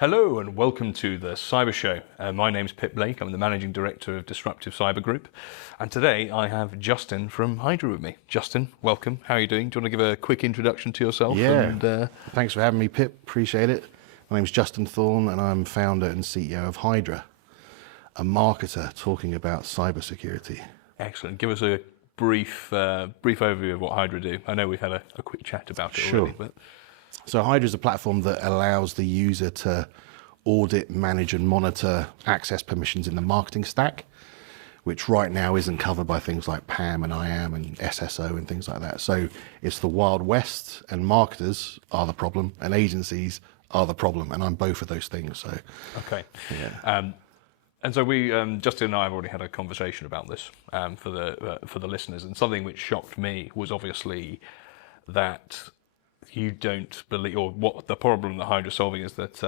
Hello and welcome to the Cyber Show. My name's Pip Blake, I'm the Managing Director of Disruptive Cyber Group, and today I have Justin from Hydra with me. Justin, welcome. How are you doing? Do you want to give a quick introduction to yourself? Yeah, thanks for having me, Pip. Appreciate it. My name's Justin Thorne and I'm founder and CEO of Hydra, a marketer talking about cybersecurity. Excellent. Give us a brief overview of what Hydra do. I know we've had a quick chat about it already. But... So Hydra is a platform that allows the user to audit, manage and monitor access permissions in the marketing stack, which right now isn't covered by things like PAM and IAM and SSO and things like that. So it's the Wild West, and marketers are the problem and agencies are the problem, and I'm both of those things. So okay. Yeah. And so we, Justin and I have already had a conversation about this for the listeners, and something which shocked me was obviously that you don't believe, or what the problem that Hydra's solving is that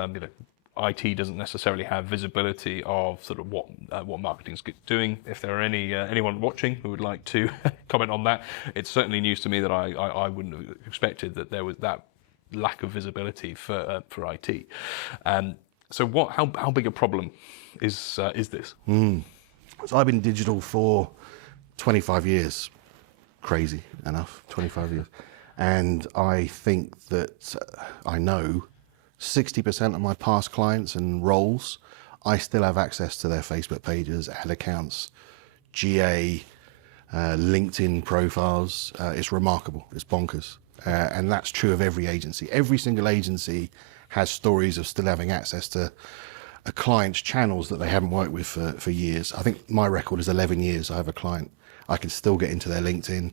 IT doesn't necessarily have visibility of sort of what marketing's doing. If there are anyone watching who would like to comment on that, it's certainly news to me that I wouldn't have expected that there was that lack of visibility for IT. So how big a problem is this? So I've been digital for 25 years. Crazy enough, 25 years. And I think that I know 60% of my past clients and roles, I still have access to their Facebook pages, ad accounts, GA, LinkedIn profiles. It's remarkable, it's bonkers. And that's true of every agency. Every single agency has stories of still having access to a client's channels that they haven't worked with for years. I think my record is 11 years. I have a client. I can still get into their LinkedIn,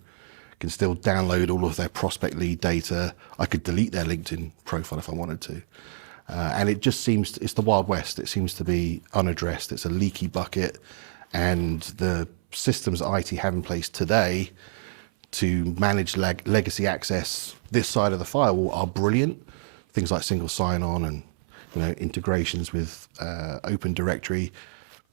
can still download all of their prospect lead data. I could delete their LinkedIn profile if I wanted to. And it just seems, it's the Wild West. It seems to be unaddressed. It's a leaky bucket. And the systems that IT have in place today to manage legacy access this side of the firewall are brilliant. Things like single sign-on and integrations with Open Directory,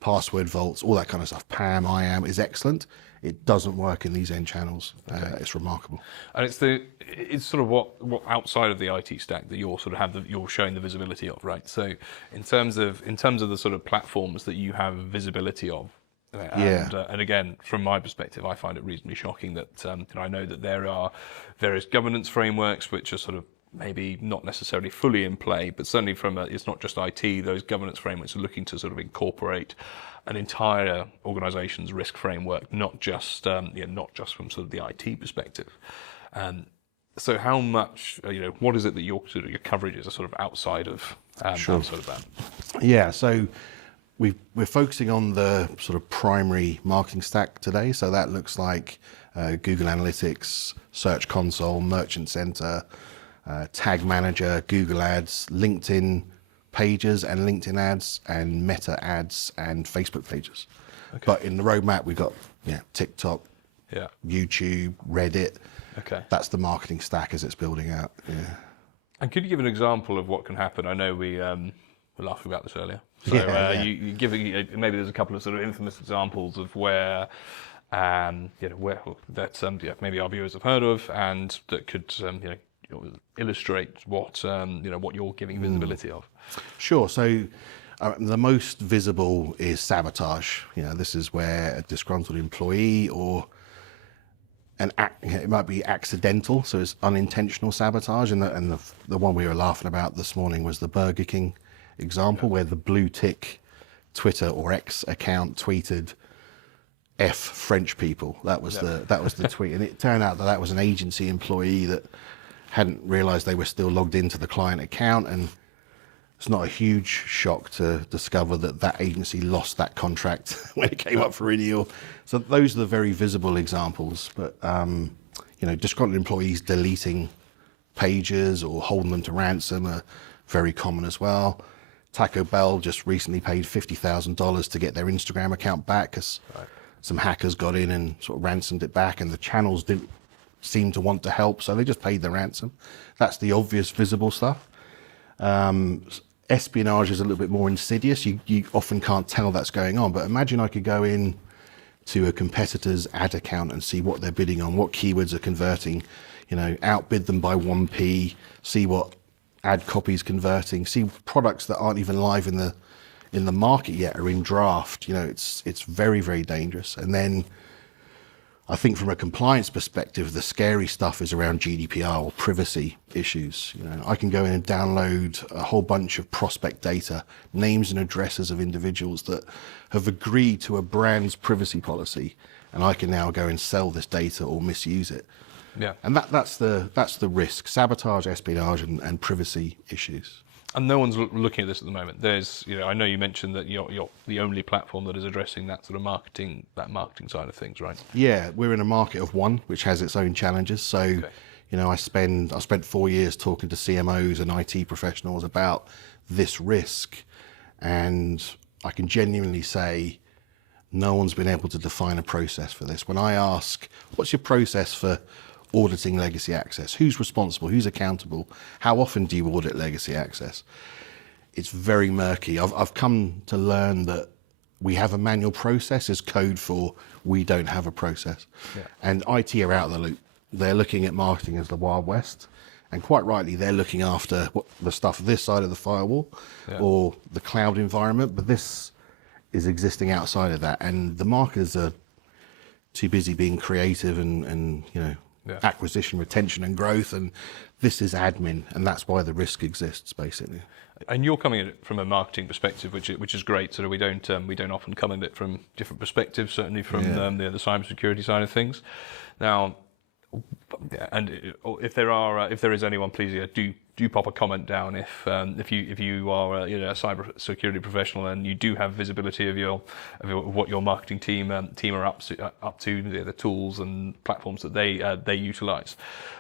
password vaults, all that kind of stuff. PAM, IAM is excellent. It doesn't work in these end channels. It's remarkable. And it's sort of what outside of the IT stack that you're sort of you're showing the visibility of, right? So in terms of the sort of platforms that you have visibility of, and again, from my perspective, I find it reasonably shocking that I know that there are various governance frameworks which are sort of maybe not necessarily fully in play, but certainly it's not just IT, those governance frameworks are looking to sort of incorporate an entire organization's risk framework, not just from sort of the IT perspective. So how much, what is it that your coverages are sort of outside of that? Yeah, so we're focusing on the sort of primary marketing stack today. So that looks like Google Analytics, Search Console, Merchant Center, Tag Manager, Google Ads, LinkedIn pages and LinkedIn ads, and Meta ads and Facebook pages. Okay. But in the roadmap, we've got TikTok, YouTube, Reddit. Okay. That's the marketing stack as it's building out. Yeah. And could you give an example of what can happen? I know we were laughing about this earlier. So you give maybe there's a couple of sort of infamous examples of where that maybe our viewers have heard of, and that could illustrate what you're giving visibility of. Sure. So the most visible is sabotage. This is where a disgruntled employee or it might be accidental, so it's unintentional sabotage. And the one we were laughing about this morning was the Burger King example, where the blue tick Twitter or X account tweeted F French people. That was the tweet, and it turned out that was an agency employee that hadn't realized they were still logged into the client account, and it's not a huge shock to discover that agency lost that contract when it came up for renewal. So those are the very visible examples. But disgruntled employees deleting pages or holding them to ransom are very common as well. Taco Bell just recently paid $50,000 to get their Instagram account back because some hackers got in and sort of ransomed it back, and the channels didn't seem to want to help, so they just paid the ransom. That's the obvious visible stuff. Espionage is a little bit more insidious. You often can't tell that's going on, but imagine I could go in to a competitor's ad account and see what they're bidding on, what keywords are converting, outbid them by 1p, see what ad copies converting, see products that aren't even live in the market yet are in draft. It's very, very dangerous. And then I think from a compliance perspective, the scary stuff is around GDPR or privacy issues. I can go in and download a whole bunch of prospect data, names and addresses of individuals that have agreed to a brand's privacy policy, and I can now go and sell this data or misuse it. Yeah. And that's the risk: sabotage, espionage, and privacy issues. And no one's looking at this at the moment. There's, I know you mentioned that you're the only platform that is addressing that sort of marketing side of things, right? Yeah, we're in a market of one, which has its own challenges. So, okay. I spent 4 years talking to CMOs and IT professionals about this risk, and I can genuinely say no one's been able to define a process for this. When I ask, what's your process for auditing legacy access? Who's responsible? Who's accountable? How often do you audit legacy access? It's very murky. I've come to learn that we have a manual process is code for we don't have a process. Yeah. And IT are out of the loop. They're looking at marketing as the Wild West. And quite rightly, they're looking after the stuff this side of the firewall or the cloud environment. But this is existing outside of that. And the marketers are too busy being creative and acquisition, retention, and growth, and this is admin, and that's why the risk exists, basically. And you're coming at it from a marketing perspective, which is great. So we don't often come at it from different perspectives. Certainly from the cybersecurity side of things. Now, and if there is anyone, please do pop a comment down if you are a cyber security professional and you do have visibility of what your marketing team are up to, the tools and platforms that they utilize.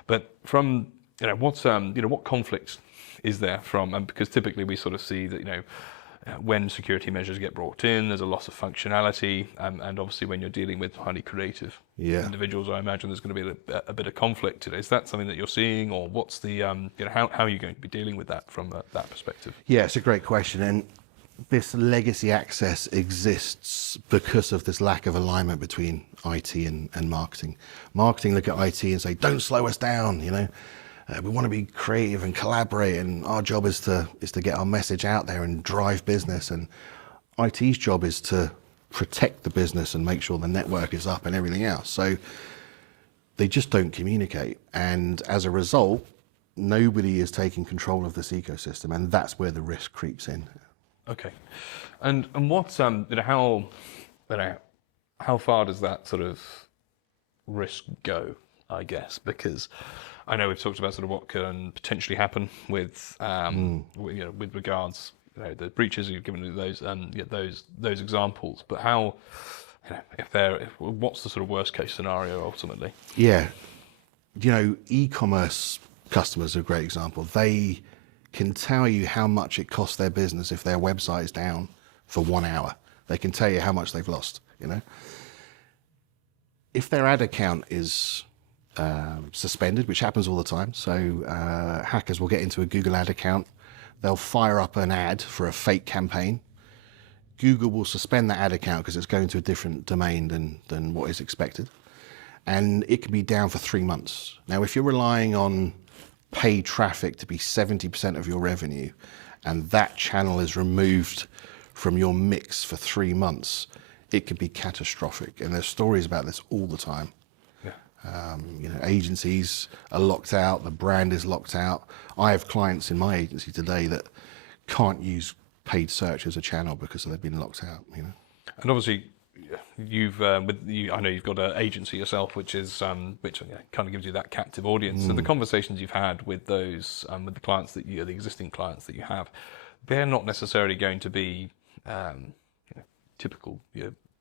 But from what conflict is there from, and because typically we sort of see that when security measures get brought in, there's a loss of functionality, and obviously when you're dealing with highly creative individuals, I imagine there's going to be a bit of conflict. Is that something that you're seeing, or what's the how are you going to be dealing with that from that perspective? Yeah, it's a great question, and this legacy access exists because of this lack of alignment between IT and marketing. Marketing look at IT and say, "Don't slow us down," we want to be creative and collaborate, and our job is to get our message out there and drive business. And IT's job is to protect the business and make sure the network is up and everything else. So they just don't communicate, and as a result, nobody is taking control of this ecosystem, and that's where the risk creeps in. Okay, and what how far does that sort of risk go? I guess because I know we've talked about sort of what can potentially happen with with regards the breaches you've given those examples, but how what's the sort of worst case scenario ultimately? Yeah, e-commerce customers are a great example. They can tell you how much it costs their business if their website is down for 1 hour. They can tell you how much they've lost. If their ad account is suspended, which happens all the time. So hackers will get into a Google ad account. They'll fire up an ad for a fake campaign. Google will suspend that ad account because it's going to a different domain than what is expected. And it can be down for 3 months. Now, if you're relying on paid traffic to be 70% of your revenue, and that channel is removed from your mix for 3 months, it could be catastrophic. And there's stories about this all the time. Agencies are locked out, the brand is locked out. I have clients in my agency today that can't use paid search as a channel because they've been locked out. And obviously, I know you've got an agency yourself, which kind of gives you that captive audience. So the conversations you've had with those, with the clients the existing clients that you have, they're not necessarily going to be typical,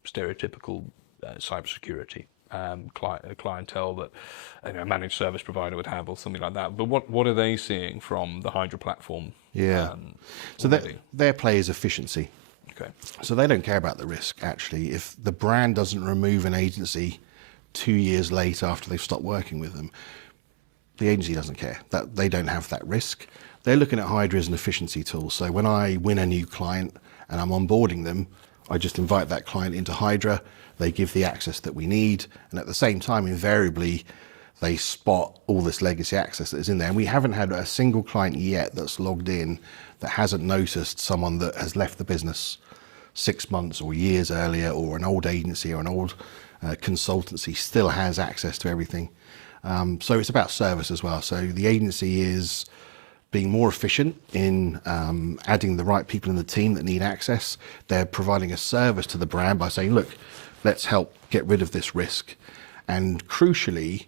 stereotypical cybersecurity clientele that a managed service provider would have or something like that. But what are they seeing from the Hydra platform? So their play is efficiency. Okay. So they don't care about the risk, actually. If the brand doesn't remove an agency 2 years later after they've stopped working with them, the agency doesn't care. That they don't have that risk. They're looking at Hydra as an efficiency tool. So when I win a new client and I'm onboarding them, I just invite that client into Hydra. They give the access that we need, and at the same time, invariably, they spot all this legacy access that is in there. And we haven't had a single client yet that's logged in that hasn't noticed someone that has left the business 6 months or years earlier, or an old agency or an old consultancy still has access to everything. So it's about service as well. So the agency is being more efficient in adding the right people in the team that need access. They're providing a service to the brand by saying, look, let's help get rid of this risk. And crucially,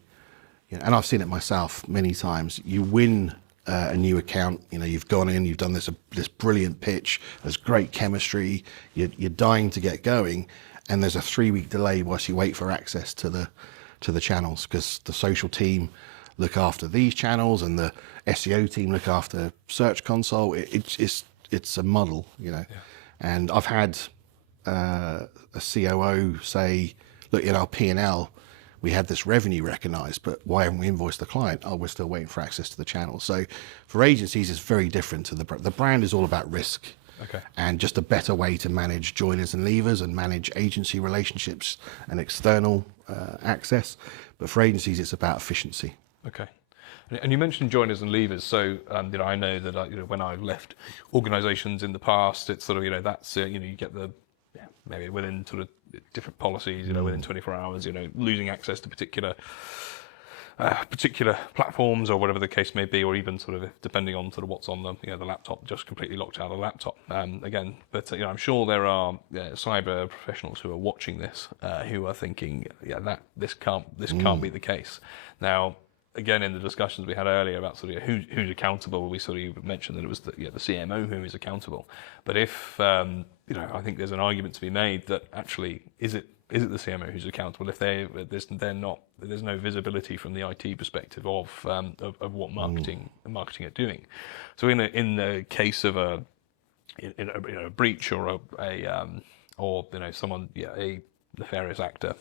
and I've seen it myself many times, you win a new account, you've gone in, you've done this brilliant pitch, there's great chemistry, you're dying to get going, and there's a 3-week delay whilst you wait for access to the channels, because the social team look after these channels and the SEO team look after Search Console. It's a muddle, Yeah. And I've had a COO say, look, in our P&L, we had this revenue recognized, but why haven't we invoiced the client? Oh, we're still waiting for access to the channel. So for agencies, it's very different to the brand is all about risk. Okay. And just a better way to manage joiners and leavers and manage agency relationships and external access. But for agencies, it's about efficiency. Okay. And you mentioned joiners and leavers. So, I know that when I've left organisations in the past, it's sort of, that's, you get maybe within sort of different policies, within 24 hours, losing access to particular platforms or whatever the case may be, or even sort of depending on sort of what's on the laptop, just completely locked out of the laptop again. But I'm sure there are cyber professionals who are watching this who are thinking, this can't be the case. Now, again, in the discussions we had earlier about sort of who's accountable, we sort of mentioned that it was the CMO who is accountable. But if I think there's an argument to be made that actually is it the CMO who's accountable if there's no visibility from the IT perspective of what marketing are doing. So in the case of a breach or someone a nefarious actor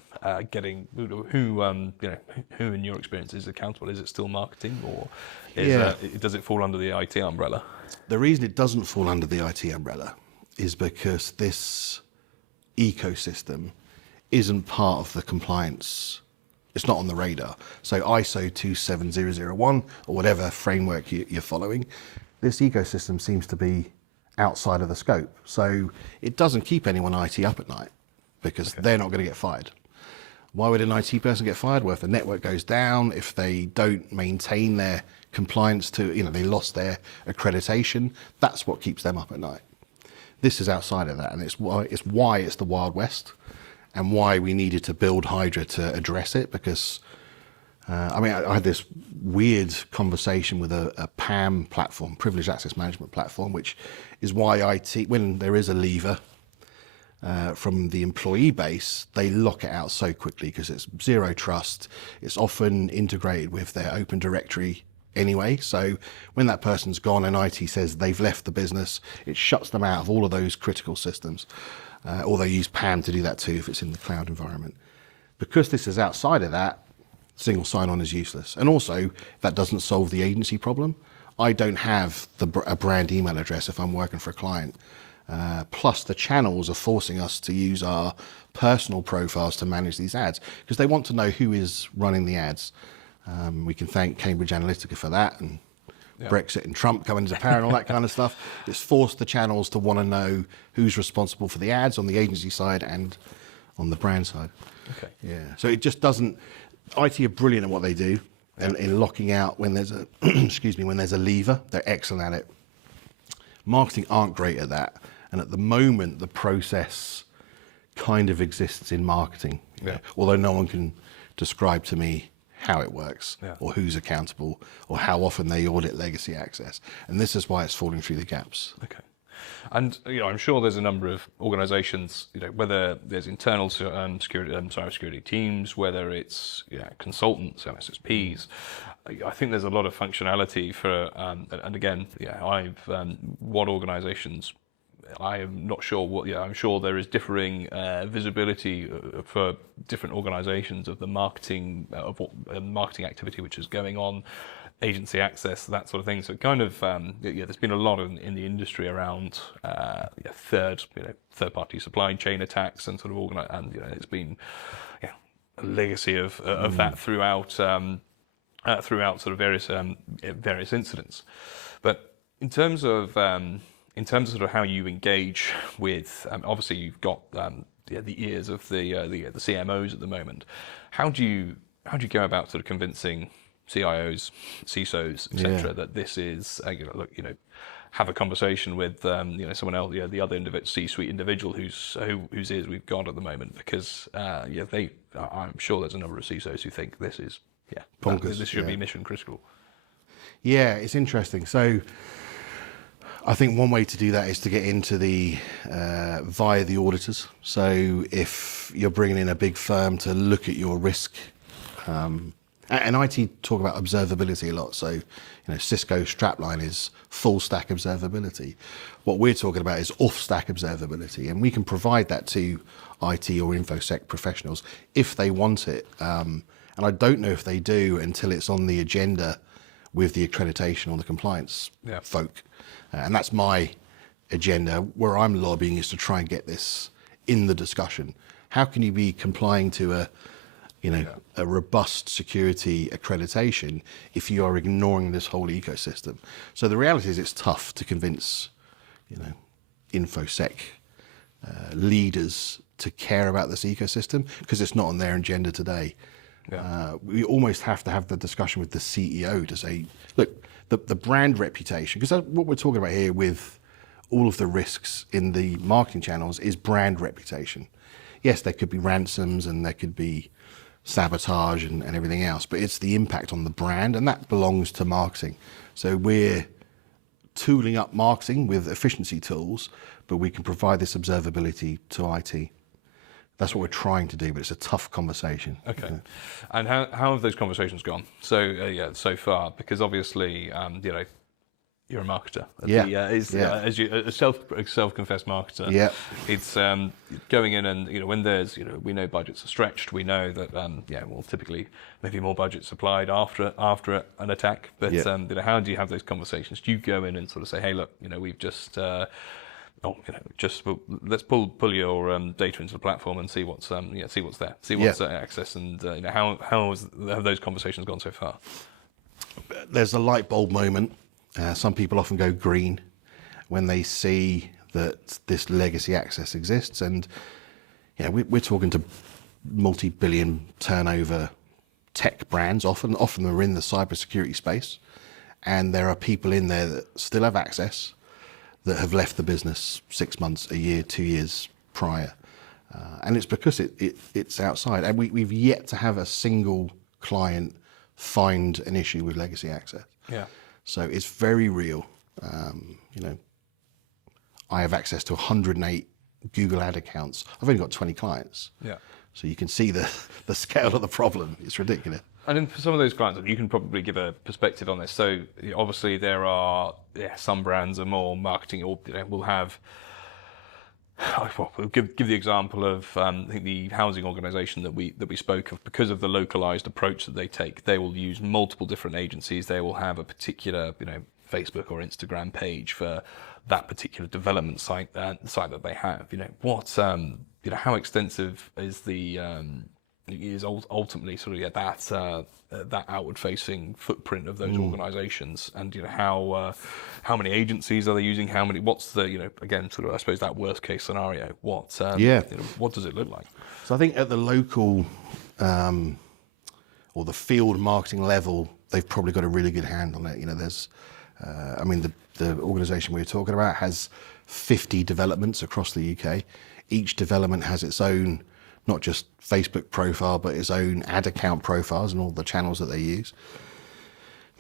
getting who in your experience is accountable? Is it still marketing, or does it fall under the IT umbrella? The reason it doesn't fall under the IT umbrella is because this ecosystem isn't part of the compliance. It's not on the radar. So ISO 27001 or whatever framework you're following, this ecosystem seems to be outside of the scope. So it doesn't keep anyone IT up at night, because they're not going to get fired. Why would an IT person get fired? Well, if the network goes down, if they don't maintain their compliance to, they lost their accreditation, that's what keeps them up at night. This is outside of that, and it's why it's the Wild West, and why we needed to build Hydra to address it, because I had this weird conversation with a PAM platform, Privileged Access Management platform, which is why IT, when there is a lever from the employee base, they lock it out so quickly because it's zero trust. It's often integrated with their open directory anyway. So when that person's gone and IT says they've left the business, it shuts them out of all of those critical systems. Or they use PAM to do that too if it's in the cloud environment. Because this is outside of that, single sign-on is useless. And also, that doesn't solve the agency problem. I don't have a brand email address if I'm working for a client. Plus the channels are forcing us to use our personal profiles to manage these ads, because they want to know who is running the ads. We can thank Cambridge Analytica for that, and Brexit and Trump coming into power and all that kind of stuff. It's forced the channels to want to know who's responsible for the ads on the agency side and on the brand side. Okay. Yeah. So it just doesn't. IT are brilliant at what they do, and in locking out when there's a when there's a lever, they're excellent at it. Marketing aren't great at that, and at the moment the process kind of exists in marketing. Although no one can describe to me how it works, or who's accountable, or how often they audit legacy access. And this is why it's falling through the gaps. Okay. And I'm sure there's a number of organisations, whether there's internal cybersecurity teams, whether it's consultants, MSSPs. I think there's a lot of functionality for, and again, what organisations. I am not sure what. I'm sure there is differing visibility for different organisations of the marketing of what marketing activity which is going on, agency access, that sort of thing. So it kind of there's been a lot in the industry around third-party supply chain attacks and sort of it's been a legacy of that throughout. throughout sort of various incidents. But in terms of sort of how you engage with, obviously you've got the ears of the CMOs at the moment. How do you go about sort of convincing CIOs, CISOs, etc., that this is have a conversation with someone else, the other C-suite individual whose ears we've got at the moment, because I'm sure there's a number of CISOs who think this is bonkers. This should be mission critical. Yeah, it's interesting. So I think one way to do that is to get into via the auditors. So if you're bringing in a big firm to look at your risk, and IT talk about observability a lot. So, Cisco strapline is full stack observability. What we're talking about is off stack observability, and we can provide that to IT or InfoSec professionals if they want it. And I don't know if they do until it's on the agenda with the accreditation or the compliance folk. And that's my agenda. Where I'm lobbying is to try and get this in the discussion. How can you be complying to a robust security accreditation if you are ignoring this whole ecosystem? So the reality is it's tough to convince, InfoSec leaders to care about this ecosystem because it's not on their agenda today. We almost have to have the discussion with the CEO to say, look, the brand reputation, because what we're talking about here with all of the risks in the marketing channels is brand reputation. Yes, there could be ransoms and there could be sabotage and everything else, but it's the impact on the brand, and that belongs to marketing. So we're tooling up marketing with efficiency tools, but we can provide this observability to IT. That's what we're trying to do, but it's a tough conversation. Okay. And how have those conversations gone? So so far, because obviously, you're a marketer. As you a self-confessed marketer. Yeah. It's going in and when there's we know budgets are stretched. We know that typically maybe more budget supplied after an attack. But how do you have those conversations? Do you go in and sort of say, hey, look, we've just let's pull your data into the platform and see what's there, see what's access, and how have those conversations gone so far? There's a light bulb moment. Some people often go green when they see that this legacy access exists, and we're talking to multi-billion turnover tech brands. Often they're in the cybersecurity space, and there are people in there that still have access that have left the business 6 months, a year, 2 years prior. And it's because it's outside. And we've yet to have a single client find an issue with legacy access. Yeah. So it's very real. I have access to 108 Google ad accounts. I've only got 20 clients. Yeah. So you can see the scale of the problem. It's ridiculous. And then for some of those clients, you can probably give a perspective on this. So obviously there are some brands are more marketing, or will have. We'll give the example of I think the housing organisation that we spoke of. Because of the localised approach that they take, they will use multiple different agencies. They will have a particular Facebook or Instagram page for that particular development site that they have. How extensive is the is ultimately sort of that outward-facing footprint of those organisations, and how many agencies are they using? What's the again sort of I suppose that worst-case scenario? What does it look like? So I think at the local or the field marketing level, they've probably got a really good hand on it. There's the organisation we were talking about has 50 developments across the UK. Each development has its own, not just Facebook profile, but its own ad account profiles and all the channels that they use.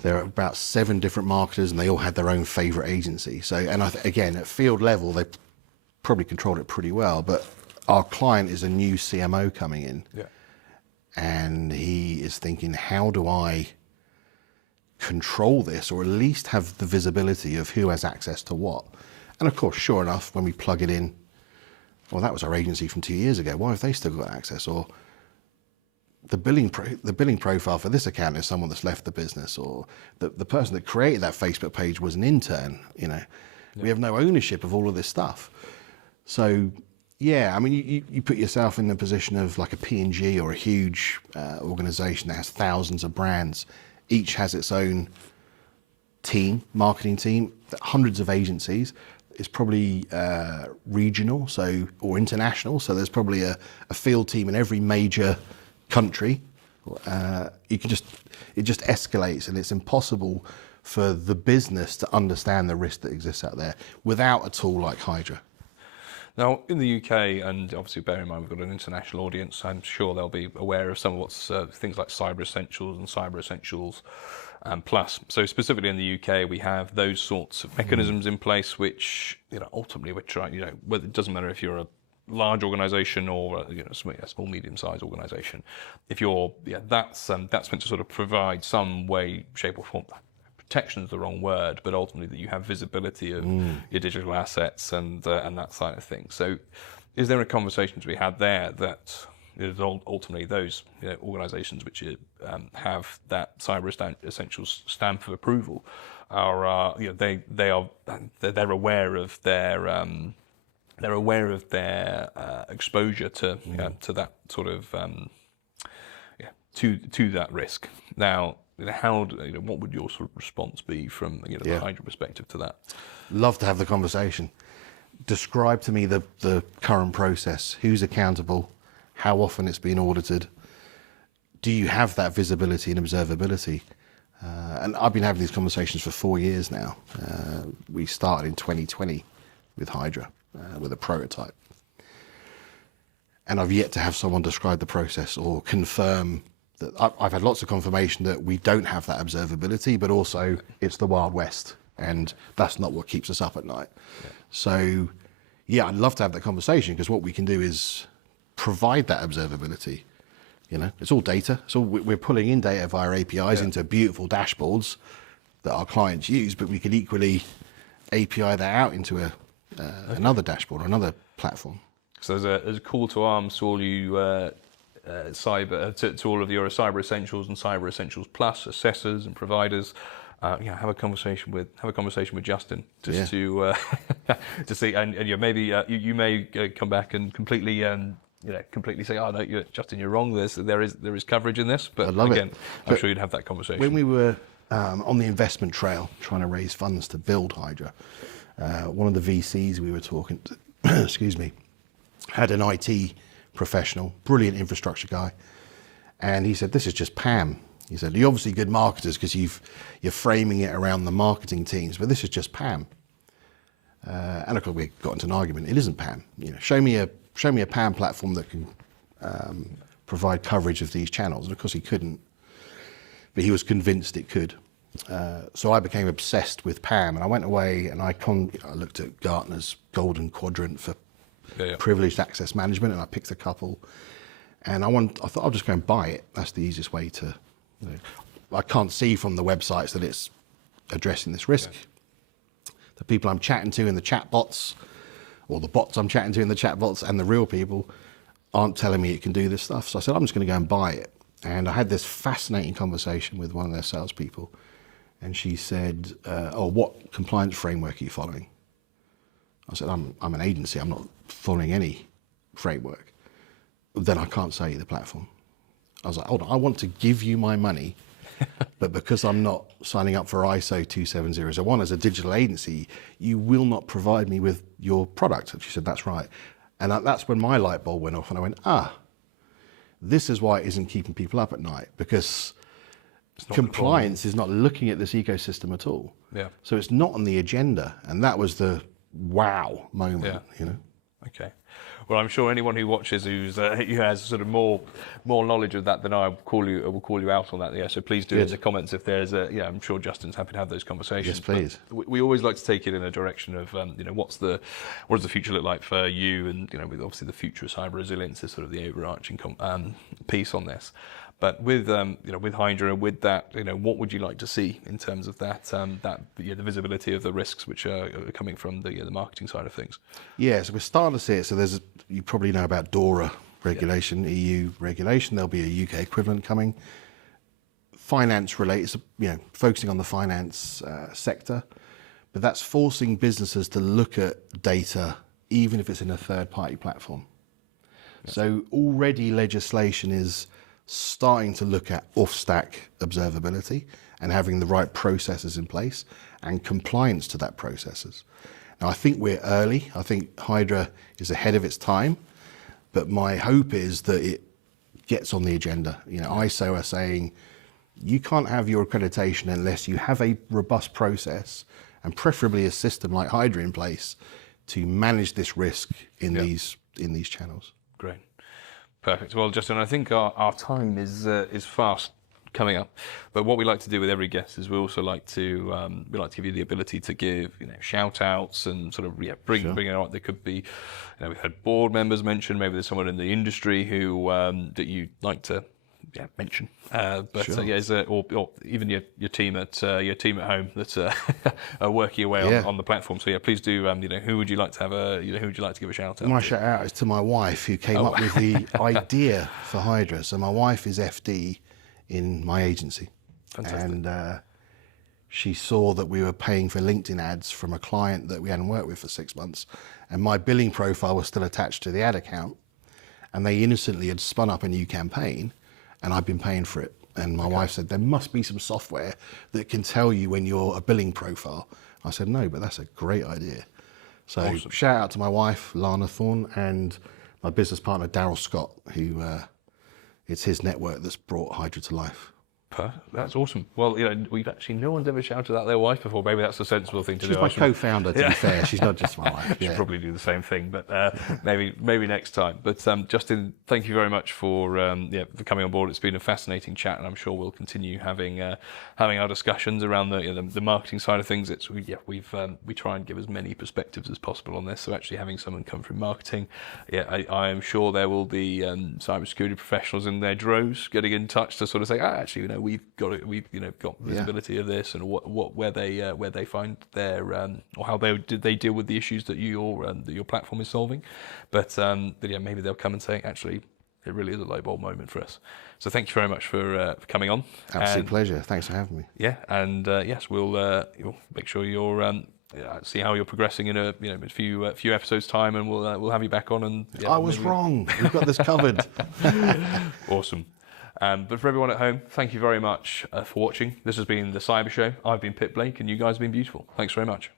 There are about 7 different marketers, and they all had their own favourite agency. So, and again, at field level, they probably controlled it pretty well. But our client is a new CMO coming in, and he is thinking, how do I control this, or at least have the visibility of who has access to what? And of course, sure enough, when we plug it in, well, that was our agency from 2 years ago. Why have they still got access? Or the billing profile for this account is someone that's left the business, or the person that created that Facebook page was an intern. We have no ownership of all of this stuff. So you put yourself in the position of like a P&G or a huge organisation that has thousands of brands. each has its own team, marketing team, hundreds of agencies. It's probably regional, or international. So there's probably a field team in every major country. It just escalates, and it's impossible for the business to understand the risk that exists out there without a tool like Hydra. Now, in the UK, and obviously bear in mind we've got an international audience, I'm sure they'll be aware of some of what's things like Cyber Essentials and Cyber Essentials Plus. So specifically in the UK, we have those sorts of mechanisms in place, which ultimately we're trying. Whether it doesn't matter if you're a large organisation or a small, medium-sized organisation. If you're, that's meant to sort of provide some way, shape, or form. Protection is the wrong word, but ultimately that you have visibility of your digital assets and that side of things. So, is there a conversation to be had there that is ultimately those organisations which have that Cyber Essentials stamp of approval are they're aware of their exposure to that sort of to that risk. Now, what would your sort of response be from the Hydra perspective to that? Love to have the conversation. Describe to me the current process. Who's accountable? How often it's been audited? Do you have that visibility and observability? And I've been having these conversations for 4 years now. We started in 2020 with Hydra, with a prototype. And I've yet to have someone describe the process or confirm that. I've had lots of confirmation that we don't have that observability, but also it's the Wild West, and that's not what keeps us up at night. Yeah. So, I'd love to have that conversation, because what we can do is provide that observability. It's all data. So we're pulling in data via APIs into beautiful dashboards that our clients use, but we could equally API that out into another dashboard or another platform. So there's a call to arms to all you to all of your Cyber Essentials and Cyber Essentials Plus assessors and providers. Have a conversation with Justin just to see, and maybe you may come back and completely say, oh no, Justin, you're wrong. There is coverage in this, but again, I'm sure you'd have that conversation. When we were on the investment trail trying to raise funds to build Hydra, one of the VCs we were talking to, excuse me, had an IT professional, brilliant infrastructure guy, and he said, this is just PAM. He said, you're obviously good marketers because you're framing it around the marketing teams, but this is just PAM. And of course we got into an argument. It isn't PAM. Show me a PAM platform that can provide coverage of these channels. And of course he couldn't, but he was convinced it could. So I became obsessed with PAM, and I went away and I looked at Gartner's golden quadrant for privileged access management, and I picked a couple, and I thought I'll just go and buy it. That's the easiest way to. I can't see from the websites that it's addressing this risk. Yeah. The people I'm chatting to in the chat bots, or the bots I'm chatting to in the chat bots, and the real people aren't telling me it can do this stuff. So I said, I'm just going to go and buy it. And I had this fascinating conversation with one of their salespeople, and she said, what compliance framework are you following? I said, I'm an agency, I'm not following any framework. Then I can't sell you the platform. I was like, hold on, I want to give you my money, but because I'm not signing up for ISO 27001 as a digital agency, you will not provide me with your product. And she said, that's right. And that's when my light bulb went off, and I went, this is why it isn't keeping people up at night, because compliance is not looking at this ecosystem at all. Yeah. So it's not on the agenda, and that was the wow moment. Okay. Well, I'm sure anyone who watches who has sort of more knowledge of that than I will call you out on that. Yeah. So please do in the comments if there's I'm sure Justin's happy to have those conversations. Yes, please. But we always like to take it in a direction of what does the future look like for you, and with obviously the future of cyber resilience is sort of the overarching piece on this. But with with Hydra, with that, what would you like to see in terms of that the visibility of the risks which are coming from the marketing side of things? Yeah, so we're starting to see it. So you probably know about DORA regulation, EU regulation. There'll be a UK equivalent coming. Finance related, focusing on the finance sector, but that's forcing businesses to look at data, even if it's in a third-party platform. Yeah. So already legislation is starting to look at off-stack observability and having the right processes in place and compliance to that processes. Now, I think we're early. I think Hydra is ahead of its time, but my hope is that it gets on the agenda. You know, ISO are saying you can't have your accreditation unless you have a robust process and preferably a system like Hydra in place to manage this risk in these channels. Great, perfect. Well, Justin, I think our time is fast coming up, but what we like to do with every guest is we also like to give you the ability to give shout outs and sort of bring it out. There could be, we've had board members mentioned. Maybe there's someone in the industry who that you'd like to mention, or even your team at home that are working away on the platform. So please do. Who would you like to have who would you like to give a shout out? My shout out is to my wife, who came up with the idea for Hydra. So my wife is FD in my agency. Fantastic. And she saw that we were paying for LinkedIn ads from a client that we hadn't worked with for 6 months, and my billing profile was still attached to the ad account, and they innocently had spun up a new campaign, and I've been paying for it. And my wife said, there must be some software that can tell you when you're a billing profile. I said, no, but that's a great idea. So awesome. Shout out to my wife, Lana Thorne, and my business partner, Daryl Scott, who it's his network that's brought Hydra to life. That's awesome. Well, we've actually, no one's ever shouted out their wife before. Maybe that's a sensible thing to do. She's my co-founder, to be fair. She's not just my wife. She'll probably do the same thing, but maybe next time. But Justin, thank you very much for coming on board. It's been a fascinating chat, and I'm sure we'll continue having our discussions around the marketing side of things. We try and give as many perspectives as possible on this. So actually having someone come from marketing, I am sure there will be cybersecurity professionals in their droves getting in touch to sort of say, actually, we've got visibility of this, and where they find their or how they deal with the issues that your platform is solving. But maybe they'll come and say, actually, it really is a light bulb moment for us. So thank you very much for coming on. Absolute pleasure. Thanks for having me. Yeah, and yes, we'll make sure you're see how you're progressing in a few episodes time, and we'll have you back on. And I was wrong. We've got this covered. Awesome. But for everyone at home, thank you very much for watching. This has been The Cyber Show. I've been Pip Blake, and you guys have been beautiful. Thanks very much.